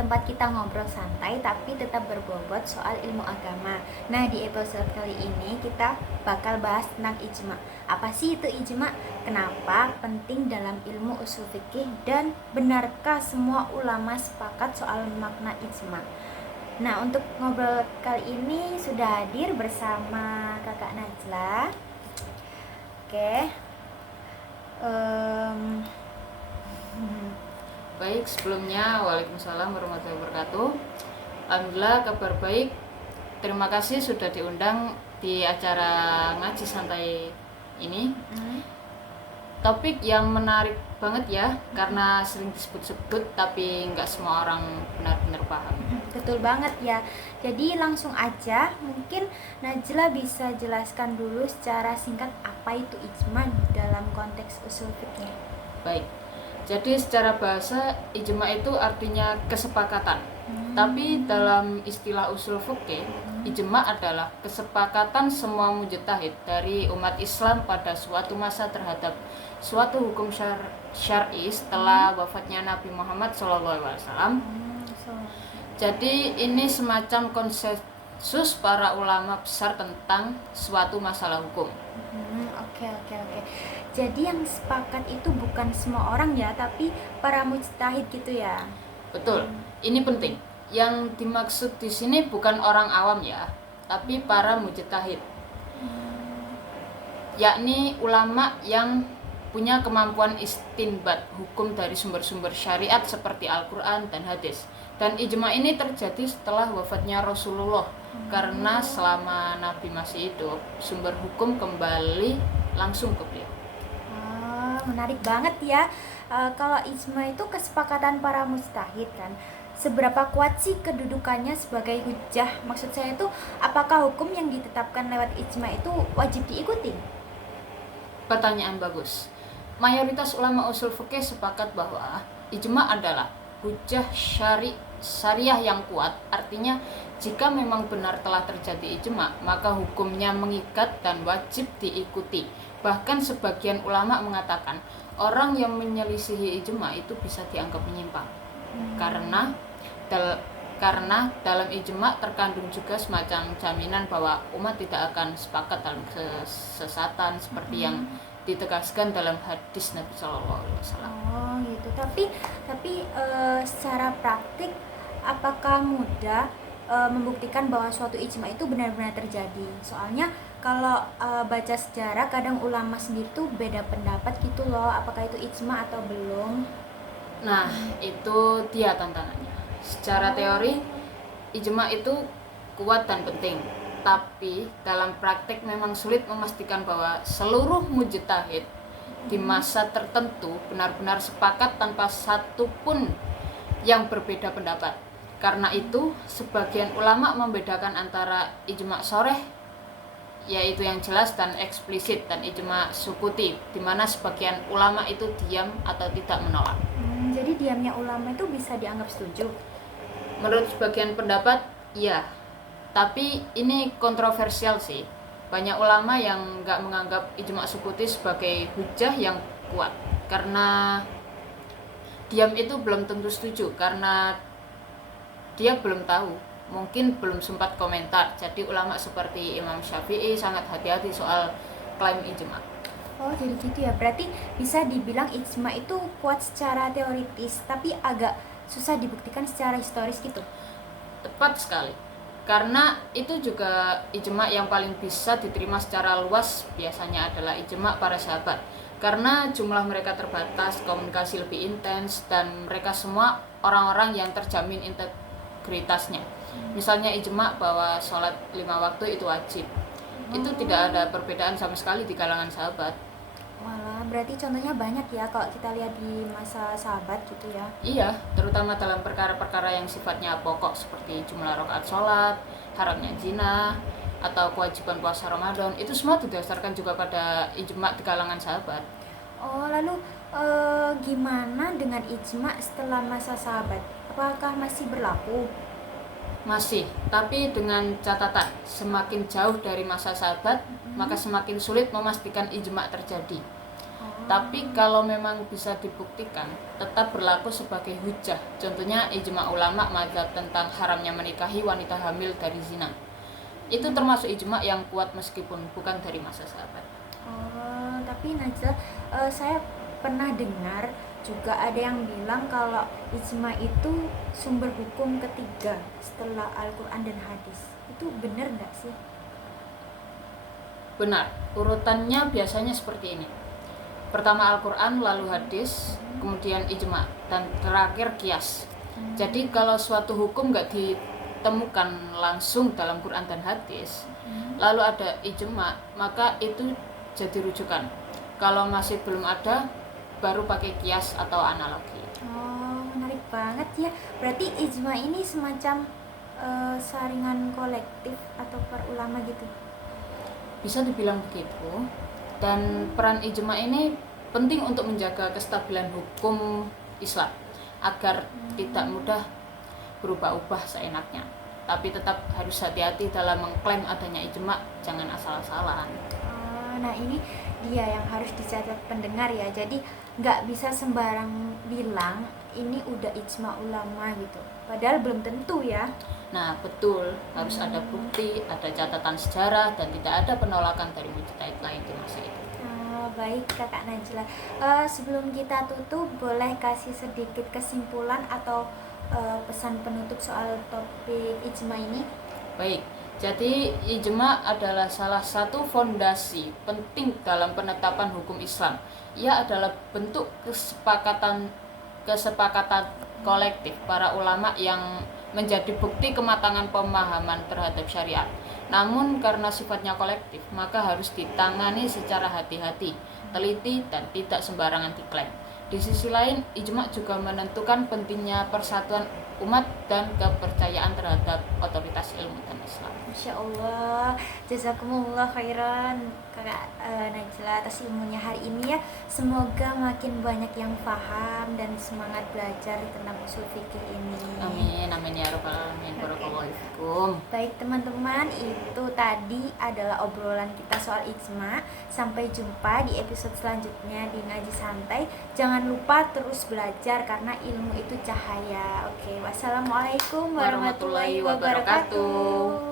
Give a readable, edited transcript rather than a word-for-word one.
tempat kita ngobrol santai tapi tetap berbobot soal ilmu agama. Nah, di episode kali ini kita bakal bahas tentang ijma. Apa sih itu ijma? Kenapa penting dalam ilmu usul fikih dan benarkah semua ulama sepakat soal makna ijma? Nah, untuk ngobrol kali ini sudah hadir bersama Kakak Najla. Oke. Baik, sebelumnya Waalaikumsalam warahmatullahi wabarakatuh. Alhamdulillah kabar baik. Terima kasih sudah diundang di acara ngaji santai ini. Topik yang menarik banget ya, karena sering disebut-sebut tapi nggak semua orang benar-benar paham. Betul banget ya. Jadi langsung aja, mungkin Najla bisa jelaskan dulu secara singkat apa itu ijma dalam konteks usul fikih. Baik. Jadi secara bahasa ijma itu artinya kesepakatan. Tapi dalam istilah usul fikih, ijma adalah kesepakatan semua mujtahid dari umat Islam pada suatu masa terhadap suatu hukum syar'i setelah wafatnya Nabi Muhammad SAW. Jadi ini semacam konsensus para ulama besar tentang suatu masalah hukum. Oke. Jadi yang sepakat itu bukan semua orang ya, tapi para mujtahid gitu ya. Betul. Ini penting. Yang dimaksud di sini bukan orang awam ya, tapi para mujtahid. Yakni ulama yang punya kemampuan istinbat hukum dari sumber-sumber syariat seperti Al-Qur'an dan hadis. Dan ijma ini terjadi setelah wafatnya Rasulullah, karena selama Nabi masih hidup, sumber hukum kembali langsung ke beliau. Menarik banget ya. Kalau ijma itu kesepakatan para mujtahid kan, seberapa kuat sih kedudukannya sebagai hujjah? Maksud saya itu, apakah hukum yang ditetapkan lewat ijma itu wajib diikuti? Pertanyaan bagus. Mayoritas ulama usul fikih sepakat bahwa ijma adalah hujjah syariah yang kuat. Artinya jika memang benar telah terjadi ijma, maka hukumnya mengikat dan wajib diikuti. Bahkan sebagian ulama mengatakan orang yang menyelisihi ijma itu bisa dianggap menyimpang. Karena dalam ijma terkandung juga semacam jaminan bahwa umat tidak akan sepakat dalam kesesatan seperti yang ditegaskan dalam hadis Nabi SAW. Oh gitu. Tapi secara praktik apakah mudah membuktikan bahwa suatu ijma itu benar-benar terjadi? Soalnya kalau baca sejarah kadang ulama sendiri tuh beda pendapat gitu loh, apakah itu ijma atau belum. Nah, itu dia tantangannya. Secara teori, ijma itu kuat dan penting. Tapi dalam praktik memang sulit memastikan bahwa seluruh mujtahid di masa tertentu benar-benar sepakat tanpa satu pun yang berbeda pendapat. Karena itu, sebagian ulama membedakan antara ijma shoreh, yaitu yang jelas dan eksplisit, dan ijma sukuti, di mana sebagian ulama itu diam atau tidak menolak. Jadi diamnya ulama itu bisa dianggap setuju? Menurut sebagian pendapat, iya. Tapi ini kontroversial sih. Banyak ulama yang nggak menganggap ijma sukuti sebagai hujjah yang kuat. Karena diam itu belum tentu setuju, karena dia belum tahu. Mungkin belum sempat komentar. Jadi ulama seperti Imam Syafi'i sangat hati-hati soal klaim ijma. Oh jadi gitu ya. Berarti bisa dibilang ijma itu kuat secara teoritis, tapi agak susah dibuktikan secara historis gitu. Tepat sekali. Karena itu juga ijma yang paling bisa diterima secara luas biasanya adalah ijma para sahabat. Karena jumlah mereka terbatas, komunikasi lebih intens, dan mereka semua orang-orang yang terjamin integritasnya. Misalnya ijma bahwa sholat 5 waktu itu wajib. Itu tidak ada perbedaan sama sekali di kalangan sahabat. Walah, berarti contohnya banyak ya kalau kita lihat di masa sahabat gitu ya. Iya, terutama dalam perkara-perkara yang sifatnya pokok seperti jumlah rakaat sholat, haramnya zina, atau kewajiban puasa Ramadan. Itu semua didasarkan juga pada ijma di kalangan sahabat. Oh, lalu gimana dengan ijma setelah masa sahabat? Apakah masih berlaku? Masih, tapi dengan catatan semakin jauh dari masa sahabat, maka semakin sulit memastikan ijma terjadi. Tapi kalau memang bisa dibuktikan, tetap berlaku sebagai hujah. Contohnya ijma ulama mazhab tentang haramnya menikahi wanita hamil dari zina. Itu termasuk ijma yang kuat meskipun bukan dari masa sahabat. Oh, tapi Najla, saya pernah dengar juga ada yang bilang kalau ijma itu sumber hukum ketiga setelah Al-Quran dan hadis. Itu benar nggak sih? Benar, urutannya biasanya seperti ini. Pertama Al-Quran, lalu hadis, kemudian ijma, dan terakhir kias. Jadi kalau suatu hukum nggak ditemukan langsung dalam Quran dan hadis, lalu ada ijma, maka itu jadi rujukan. Kalau masih belum ada, baru pakai kias atau analogi. Oh, menarik banget ya. Berarti ijma ini semacam saringan kolektif atau para ulama gitu. Bisa dibilang begitu. Dan peran ijma ini penting untuk menjaga kestabilan hukum Islam agar tidak mudah berubah-ubah seenaknya. Tapi tetap harus hati-hati dalam mengklaim adanya ijma, jangan asal-asalan. Nah ini dia yang harus dicatat pendengar ya. Jadi nggak bisa sembarang bilang ini udah ijma ulama gitu. Padahal belum tentu ya. Nah, betul, harus ada bukti, ada catatan sejarah, dan tidak ada penolakan dari mujtahid lain di masa itu. Baik Kakak Najla, sebelum kita tutup boleh kasih sedikit kesimpulan atau pesan penutup soal topik ijma ini? Baik, jadi ijma adalah salah satu fondasi penting dalam penetapan hukum Islam. Ia adalah bentuk kesepakatan kolektif para ulama yang menjadi bukti kematangan pemahaman terhadap syariat. Namun karena sifatnya kolektif, maka harus ditangani secara hati-hati, teliti, dan tidak sembarangan diklaim. Di sisi lain, ijma juga menentukan pentingnya persatuan umat dan kepercayaan terhadap otoritas ilmu dan Islam. Masya Allah, jazakumullah khairan Kakak Najla atas ilmunya hari ini ya. Semoga makin banyak yang paham dan semangat belajar tentang usul fikih ini. Amin, amin ya rabbal alamin. Barakallahu fikum. Baik teman-teman, itu tadi adalah obrolan kita soal ijma. Sampai jumpa di episode selanjutnya di Ngaji Santai. Jangan lupa terus belajar karena ilmu itu cahaya. Oke, wassalamualaikum warahmatullahi wabarakatuh.